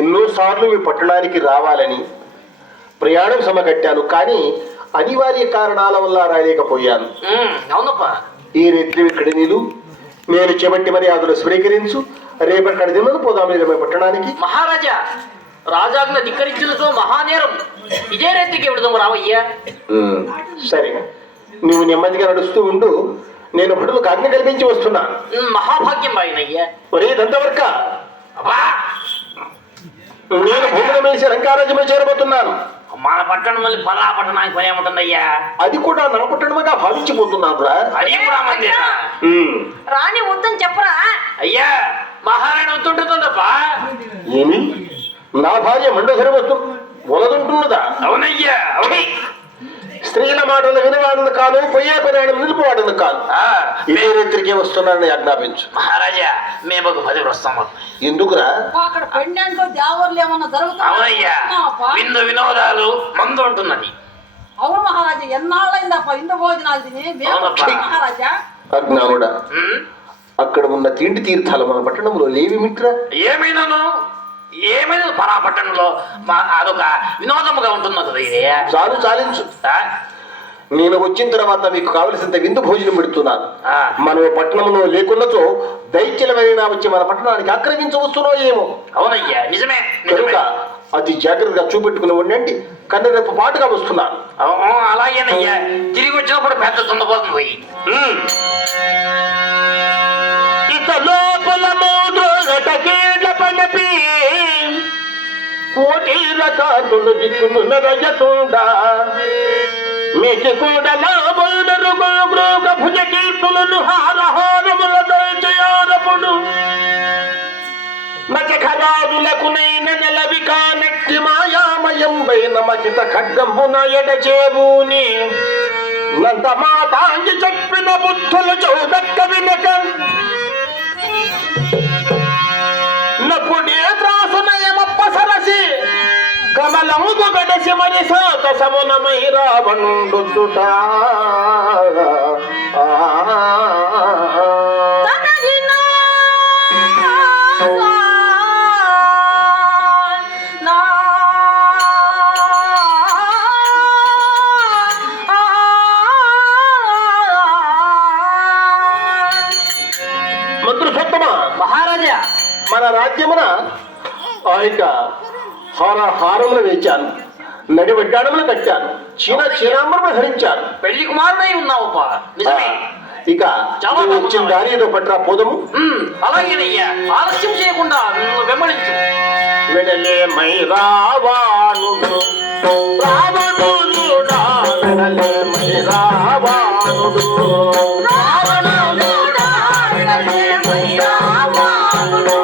ఎన్నోసార్లు మీ పట్టణానికి రావాలని ప్రయాణం సమకట్టాను, కానీ అనివార్య కారణాల వల్ల రాలేకపోయాను. అవునప్పా. ఈ రెత్రి ఇక్కడ నీళ్ళు నేను చెబట్టి మర్యాదలు స్వీకరించు. రేపటి దినను పోదాం పట్టణానికి. మహారాజా, రాజాజ్ఞ ధిక్కరించులతో మహానేరం. ఇదే రీతికి విడదాము రావయ్యా. సరే, నువ్వు నెమ్మదిగా నడుస్తూ ఉండు, నేను భటులకు ఆజ్ఞ కల్పించి వస్తున్నాను. మహాభాగ్యం బాయినయ్యా. ఒరే దంతవర్క, నేను భూమిలో వేసి లంకారాజ్యమే చేరబోతున్నాను. మన పట్టణం మళ్ళీ పలా పట్టణానికి పోయేముంటుందయ్యా. అది కూడా నా పట్టణముగా భావించిపోతున్నాను రా. అది కూడా మందిరా. రాణి వద్దని చెప్పరా. అయ్యా, మహారాణి వద్దుంటుందప్పా. ఏమి నా భార్య మండసరి వస్తు వలదుంటున్నదా? అవునయ్యా, అవును. స్త్రీల మాటలు వినవాడను కాదు, పొయ్యే ప్రయాణం నిలుపువాడను కాదు. ఇదే రీతికే వస్తున్నానని ఆజ్ఞాపించు. మహారాజా, మేము ఒక 10 వస్తాము. ఎందుకురా? అక్కడ పెండంతో దేవర్లు ఏమన్నా జరుగుతుంది. అవునయ్యా, విందు వినోదాలు మందు ఉంటున్నది. అవును మహారాజా, ఎన్నాళ్ళైందప్ప ఇందు భోజనాలు తిని. మహారాజా అజ్ఞానుడా, అక్కడ ఉన్న తిండి తీర్థాలు మన పట్టణంలో లేవి మిత్ర. ఏమైనాను పరాపట్టణంలో అదొక వినోదముగా ఉంటున్నది కదా ఇది. చాలు చాలించు. నేను వచ్చిన తర్వాత మీకు కావలసినంత విందు భోజనం పెడుతున్నాను. మనం పట్టణంలో లేకున్నచో దైత్యులమైనా వచ్చి మన పట్టణానికి ఆక్రమించవచ్చునో ఏమో. అవునయ్యా, నిజమే. కనుక అతి జాగ్రత్తగా చూపెట్టుకుని ఉండండి. కన్నెరపు పాటుగా వస్తున్నాను. అలాగేనయ్యా, తిరిగి వచ్చినప్పుడు పెద్ద తుండపోతుంది పోయి. లోపల కోటి రకాతులు దిక్కులు నరజతుండా మీకు కూడా లాభ భుజ కీర్తులను హారహారముల దయచేయారపుడు మతి ఖరాదులకునైన నెలవి కానట్టి మాయామయం పైన మకిత ఖడ్గంపున ఎడచేబూని నంత మాతాంగి చెప్పిన బుద్ధులు చౌదక్క వినక నప్పుడే త్రాసునయమప్ప సరసి కమలముకు గడసి మరి సాత సమునమై రావణుండుచుట. మంత్రుసత్తమా, మహారాజా, మన రాజ్యమున ఆ యొక్క హారములు వేచాను, నడివడ్డాడములు కట్టాను, చీనాంబరము ధరించాను. పెళ్లి కుమారుడై ఉన్నావుపా. నిజమే. ఇక వచ్చిన దారి ఏదో పట్రా పోదము. అలాగేనయ్యా, ఆలస్యం చేయకుండా వెంబడించు. వెడలే మై రావానుడు రావణుడా, వెడలే మై రావానుడు రావణుడా, వెడలే మై రావానుడు,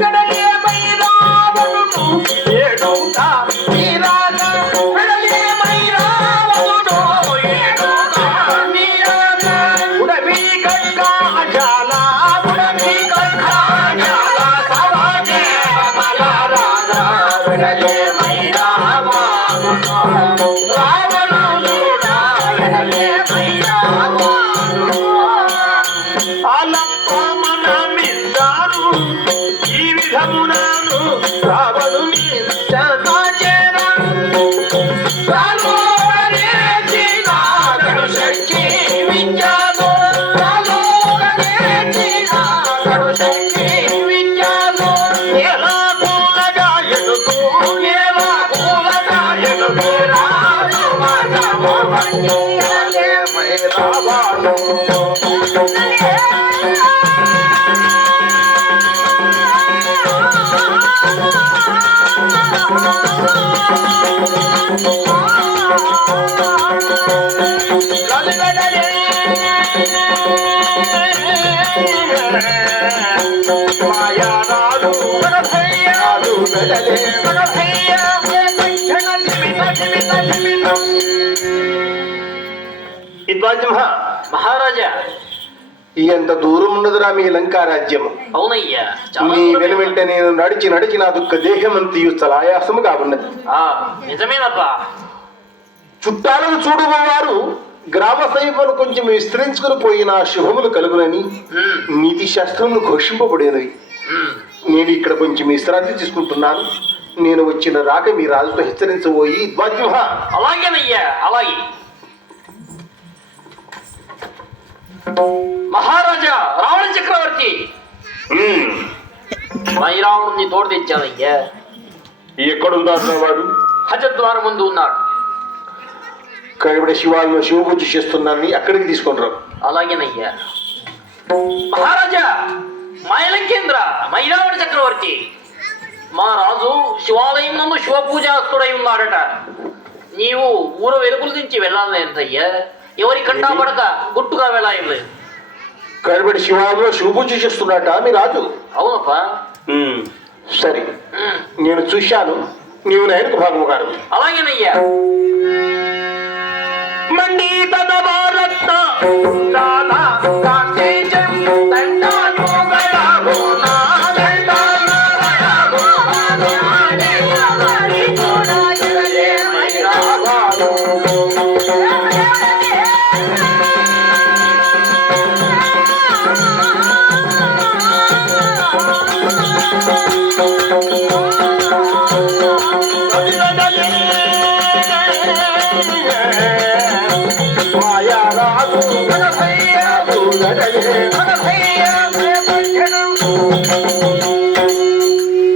వెడలే మై రావణుడు ఏడుట నీరాక, వెడలే మై రావణుడు ఏడుట నీరాక, ఉడవి కట్కాజాల ఉడవి కట్కాజాల సవాగే మలరాజ, వెడలే మై రావణుడు రావణుడా, వెడలే మై రావణుడు. అలప్పమనమిద్దారు ఈ విధమునను రావణుని చేరా రాలోకనేచినాడు శక్తి విద్యాను, రాలోకనేచినాడు శక్తి విద్యాను. ఎలా కూలగా ఎదుగు, ఎలా కూలగా ఎదుగు రాజు మాటము వండియలే మై రావాను. మహారాజా, ఎంత దూరం ఉన్నదిరా మీ లంకా రాజ్యము. అవునయ్యా, నీ వెనువెంట నేను నడిచి నడిచి నా దుఃఖ దేహమంతియు చలాయాసముగా ఉన్నది. నిజమేనప్పా. చుట్టాలను చూడబోవారు గ్రామ సమీపంలో కొంచెం విస్తరించుకుని పోయిన శుభములు కలుగునని నీతి శాస్త్రములు ఘోషింపబడినవి. నేను ఇక్కడ కొంచెం విశ్రాంతి తీసుకుంటున్నాను. నేను వచ్చిన రాక మీ రాజుతో హెచ్చరించబోయి ద్వాద్యుహ. అలాగేనయ్యా, అలాగే. మహారాజా రావణ చక్రవర్తి మైరావణుని తోడు తెచ్చానయ్యా. ఎక్కడున్నాడు వాడు? హజద్వారం ముందు ఉన్నాడు. కడిబడి శివాలను శివపూజ చేస్తున్నానని అక్కడికి తీసుకుంటారు. అలాగేనయ్యా. మహారాజా మైలంకేంద్ర మైరావణ చక్రవర్తి మా రాజు శివాలయం నందు శివపూజాస్తుడై ఉన్నాడట. నీవు ఊరు వెలుగుల నుంచి వెళ్ళాలనేంతయ్యా. ఎవరి కంటా పడక గుట్టుగా వెళ్ళాయం లేదు. కడిబడి శివాలను శివపూజ చేస్తున్నట మీ రాజు? అవునప్పా. సరే, నేను చూశాను. నీవు నాయనకు భాగము గారు. అలాగేనయ్యా. మండీతన భారత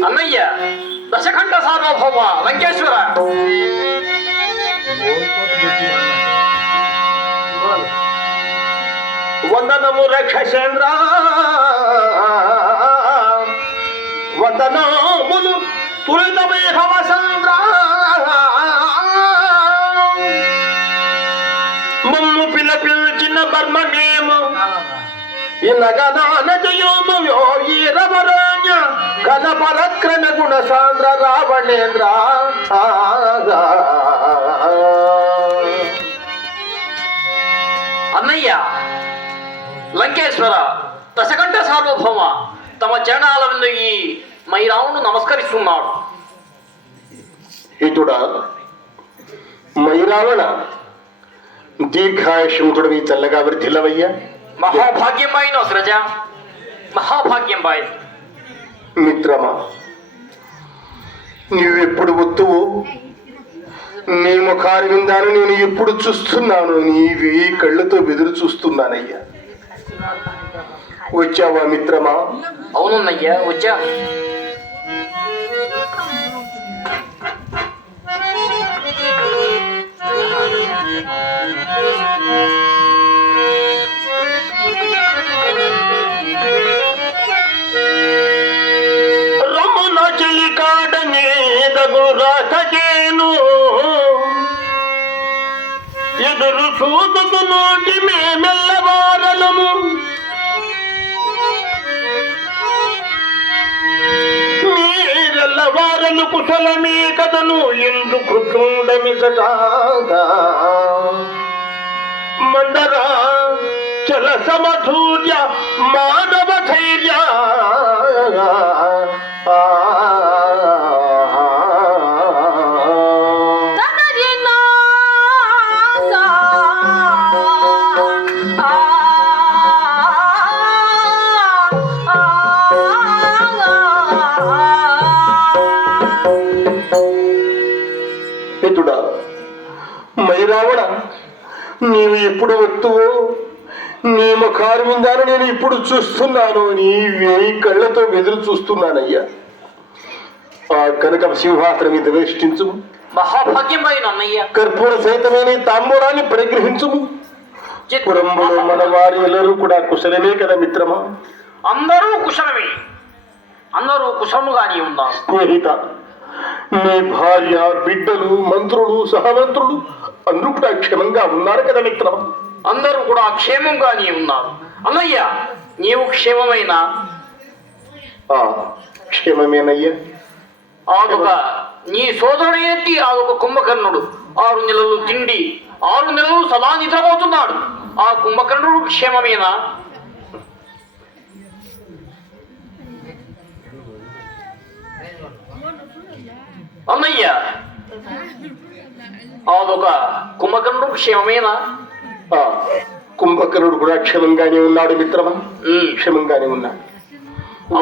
అన్నయ్య దశకంఠ సార్వభౌమ లంకేశ్వర. వందనము రక్షసేంద్ర, వందనములు తులితమై హవసేంద్ర. మమ్ము పిలిచిన బర్మమేమో ఇనగనానజయోమయో ఈరవరాజ్య కన పరక్రమ గుణ సాంద్ర రావణేంద్ర. అన్నయ్య లంకేశ్వర దశకంఠ సార్వభౌమ తమ చరణాల ముందు ఈ మైరావును నమస్కరిస్తున్నాడు. ఇటుడా మైరావణ, దీర్ఘాయుషముతుడవి చల్లగా వృద్ధిల్లవయ్యా. మహాభాగ్యం పైన సృజ, మహాభాగ్యం పైన. మిత్రమా, నీవెప్పుడు వస్తువు నీ ముఖాన్ని విందాను నేను ఎప్పుడు చూస్తున్నాను. నీవి కళ్ళతో బెదురు చూస్తున్నానయ్యా. వచ్చావా మిత్రమా? అవునన్నయ్యా, వచ్చా. రమున చెలికాడనే దగురాటేను ఎదురు చూదుకు నోటి మేమెల్లవారలము. మీరెల్లవారలు కుశలమే కథను ఎందుకు చూడమిసటా మందరా చల సమధూర్య మానవ ధైర్య. ఇటుడా మైరావణ, నీవు ఎప్పుడు వస్తువో నీ ముఖారు ముందాను నేను ఇప్పుడు చూస్తున్నాను. నీ వేయి కళ్ళతో వెదురు చూస్తున్నానయ్యా. ఆ కనక సింహాసనం మీద వేష్టించుము. మహాభాగ్యం పైన అన్నయ్య. కర్పూర సహితమైన తాంబూలాన్ని పరిగ్రహించుము. పురంబులో మన వారి ಎಲ್ಲರೂ కూడా కుశలమే కదా మిత్రమా? అందరూ కుశలమే, అందరూ కుశలముగానే ఉన్నారు. స్నేహిత, నీ భార్య, బిడ్డలు, మంత్రులు, సహమంత్రులు అందరూ కూడా క్షేమంగా ఉన్నారు కదా మిత్రమా? అందరూ కూడా క్షేమంగానే ఉన్నారు. అన్నయ్య, నీవు క్షేమమైన? క్షేమమేనయ్యా. ఆదొక నీ సోదరుడేంటి ఆదొక కుంభకర్ణుడు 6 నెలలు తిండి 6 నెలలు సదా నిద్రపోతున్నాడు. ఆ కుంభకర్ణుడు క్షేమమేనా? అన్నయ్య, అదొక కుంభకర్ణుడు క్షేమమేనా? కుంభకర్ణుడు కూడా క్షేమంగానే ఉన్నాడు మిత్రమా. క్షేమంగానే ఉన్నాడు.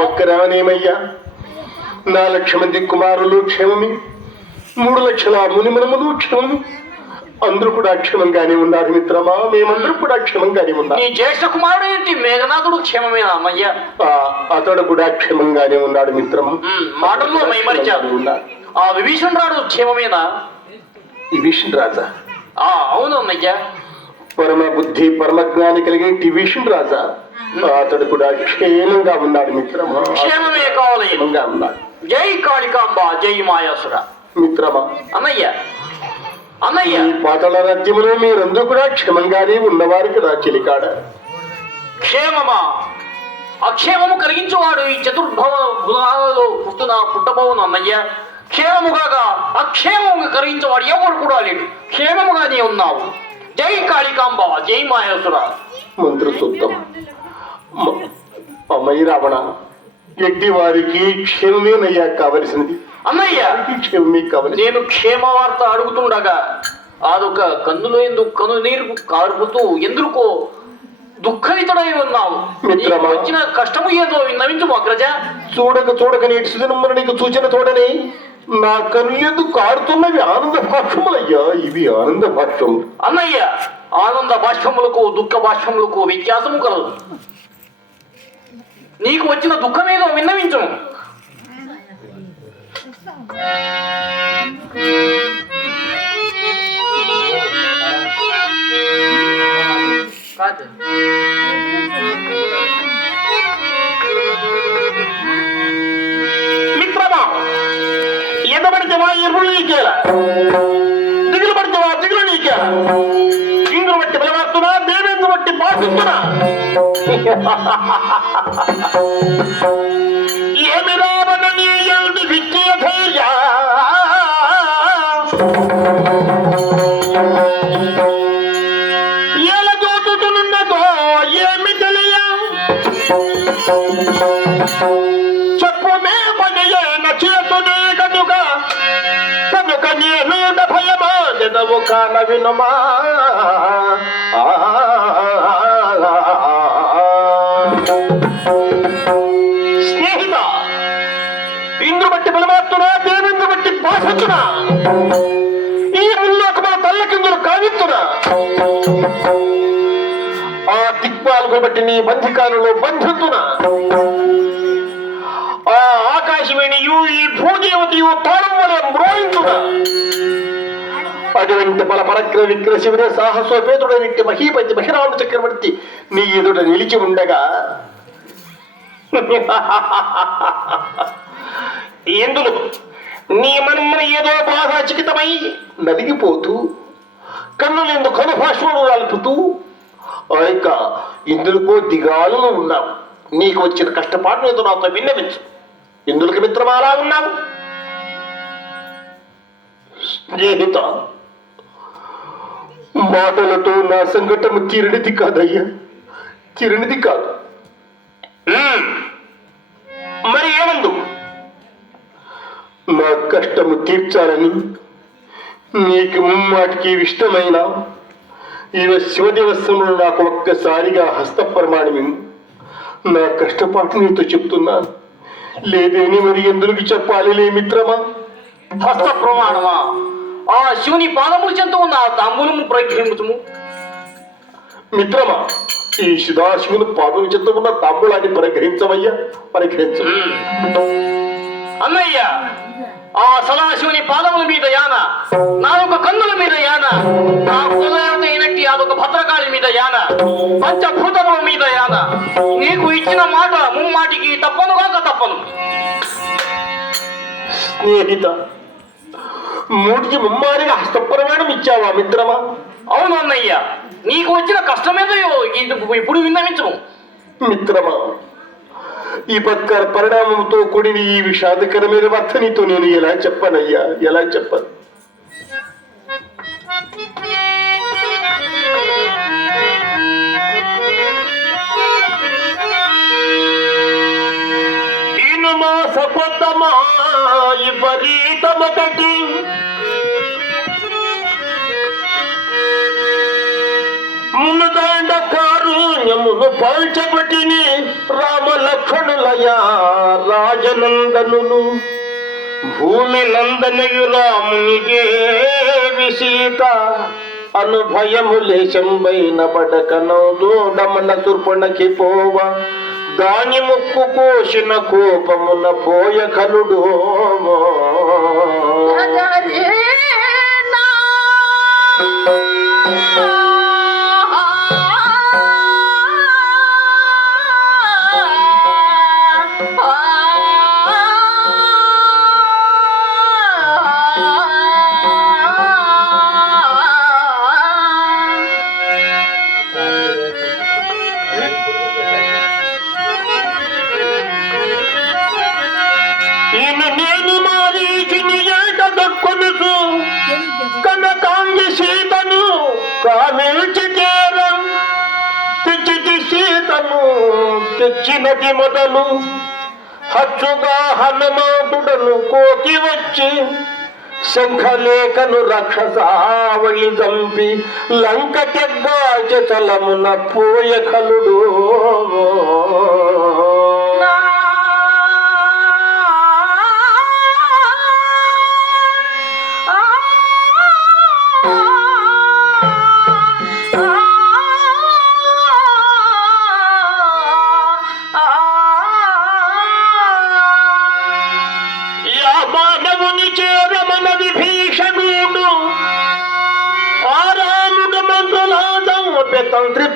ఒక్కరేమనేమయ్యా, 4,00,000 మంది కుమారులు క్షేమమే, 3,00,000 మునిమనములు క్షేమమే. అందరూ కూడా క్షేమంగానే ఉన్నారు మిత్రమా, మేమందరూ కూడా క్షేమంగానే ఉన్నాం. నీ జ్యేష్ఠ కుమారుడు ఏంటి మేఘనాథుడు క్షేమమేనా అమ్మయ్య? అతడు కూడా క్షేమంగానే ఉన్నాడు మిత్రమా. మాటల్లో మైమరిచాడు. ఆ విభీషణ రాడు క్షేమమేనా? విభీషణ రాజా? అవును అమ్మయ్య. పరమ బుద్ధి పరమ జ్ఞాని కలిగే విభీషణ రాజా, అతడు కూడా క్షేమంగా ఉన్నాడు మిత్రమా. క్షేమమే కావాలి. ఉన్నాడు. జై కాళికాంబ, జై మాయాసుర. మిత్రమా, అన్నయ్య అన్నయ్య, ఈ పాతాళ రాజ్యంలో మీరందరూ కూడా క్షేమంగానే ఉన్నవారు కదా చెలికాడ? క్షేమమా? అక్షేమము కలిగించేవాడు ఈ చతుర్భవ గుణాలలో పుట్టబోవును అన్నయ్య. క్షేమముగా అక్షేమము కలిగించేవాడు ఎవరు కూడా లేడు. క్షేమముగానే ఉన్నావు. జై కాళికాంబ, జై మాయాసుర. మంత్ర సూక్తం. అమ్మయ్య రావణ, ఎట్టి వారికి క్షేమమేనయ్యా కావలసినది. అన్నయ్య, క్షేమమే కావాలి. నేను క్షేమ వార్త అడుగుతుండగా అదొక కన్నులో ఎందుకు కను నీరు కారుపుతూ ఎందుకో దుఃఖితుడై ఉన్నావు. వచ్చిన కష్టము ఏదో విన్నవించు అగ్రజ. చూడక నేర్చుకుని నీకు సూచన తోడని నా కన్ను ఎందుకు కారుతున్నవి ఆనంద భాష్యములయ్యా. ఇవి ఆనంద భాష్యములు. అన్నయ్య, ఆనంద భాష్యములకు దుఃఖ భాష్యములకు వ్యత్యాసము కలదు. నీకు వచ్చిన దుఃఖమేదో విన్నవించము. మిత్రమా, ఎదబడితే వా ఎరువులు నీకేలా, దిగులు పడితే వా దిగులు నీకేలా, ఇంద్రు బట్టి బలవర్తున్నా, దేవేంద్రు బట్టి బాధిస్తున్నా. ఏమి రావణ నీ ఎందు విద్య ధైర్య, ఎలా దోచుతున్నదో ఏమి తెలియ, చెప్పుమే పనియైన చేతునే కనుక నేను భయమాదెదవు కాన వినుమా. స్నేహిత, ఇంద్రు బట్టి బలమాడుతున్నా, దేవేంద్రు బట్టి భాషిస్తున్నా, ఈ ముల్లోకముల తల్లకిందులు కావిస్తున్నా, ఆ దిక్పాలకు బట్టి నీ బంధికాలలో బంధిస్తున్నా, ఆ ఆకాశవేణియు ఈ భూదేవతయు తాళం వలె మ్రోయించున్నా, అటువంటి బల పరక్ర విక్ర శివిర సాహసోపేతుడైనట్టి మహీపతి మహిరామ చక్రవర్తి నీ ఎదుట నిలిచి ఉండగా ఎందులో నీ మనమున ఏదో బాధాచికితమై నలిగిపోతూ కన్నులెందు కనుభాషలు నలుపుతూ ఆయక ఇందులకో దిగాలను ఉన్నావు. నీకు వచ్చిన కష్టపాటు ఏదో నాతో విన్నవించు. ఇందులకి మిత్రమా అలా ఉన్నావు? స్నేహిత, మాటలతో నా సంకటము తీరనిది కాదయ్యా, తీరనిది కాదు. మరి ఏమందు? నా కష్టము తీర్చాలని నీకు ముమ్మాటికి ఇష్టమైన ఈ శివదివసంలో నాకు ఒక్కసారిగా హస్త ప్రమాణం నా కష్టపాటు నీతో చెప్తున్నాను. లేదేని మరి ఎందుకు చెప్పాలి మిత్రమా? హస్త ప్రమాణమా? ఆ శివుని పాదములు చెంత ఉన్న ఆ తాంబూలము ప్రగ్రహించుము. మిత్రమా, ఈ సదాశివుని పాదములు చెంత ఉన్న తాంబూలాన్ని పరిగ్రహించవయ్యా, పరిగ్రహించు. అన్నయ్య, ఆ సదాశివుని పాదముల మీద యాన, నా యొక్క కన్నుల మీద యాన, నా కులదేవత అయినట్టి అదొక భద్రకాళి మీద యాన, పంచభూతముల మీద యాన, నీకు ఇచ్చిన మాట ముమ్మాటికి తప్పనుగాక తప్పను. స్నేహిత, మూటికి ముమ్మారిగా హస్తప్రమాణం ఇచ్చావా మిత్రమా? అవును అన్నయ్య, నీకు వచ్చిన కష్టమేదో ఇప్పుడు విన్నవించము. మిత్రమా, ఈ పత్కర పరిణామంతో కూడిన ఈ విషాదకరమైన వార్త నీతో నేను ఎలా చెప్పనయ్యా, ఎలా చెప్పను? సపతమా విపరీతమొకటి మునుదాండ కారు ధాన్యమును పంచబటిని రామ లక్ష్మణులయా రాజనందనులు భూమి నందనయు రామునిగే విసీత అనుభయము లేశంబైన బడకనోదోడమన తుర్పణకి పోవ దాని ముక్కు కోసిన కోపమున పోయ కలుడు నేను మారీచిని ఏట దొక్కొనుసు కనకాంగి సీతను కామిల్చి చేరం తెచ్చిటి సీతను తెచ్చినది మొదలు హచ్చుగా హనుమంతుడను కోకి వచ్చి శంఖలేఖను రక్షసావళి చంపి లంక తెగ్గాచ చలమున పోయ కలుడు మానవుని చేరమన విభీషణుడు ఆరాముడు మంత్రులాదం తంత్రి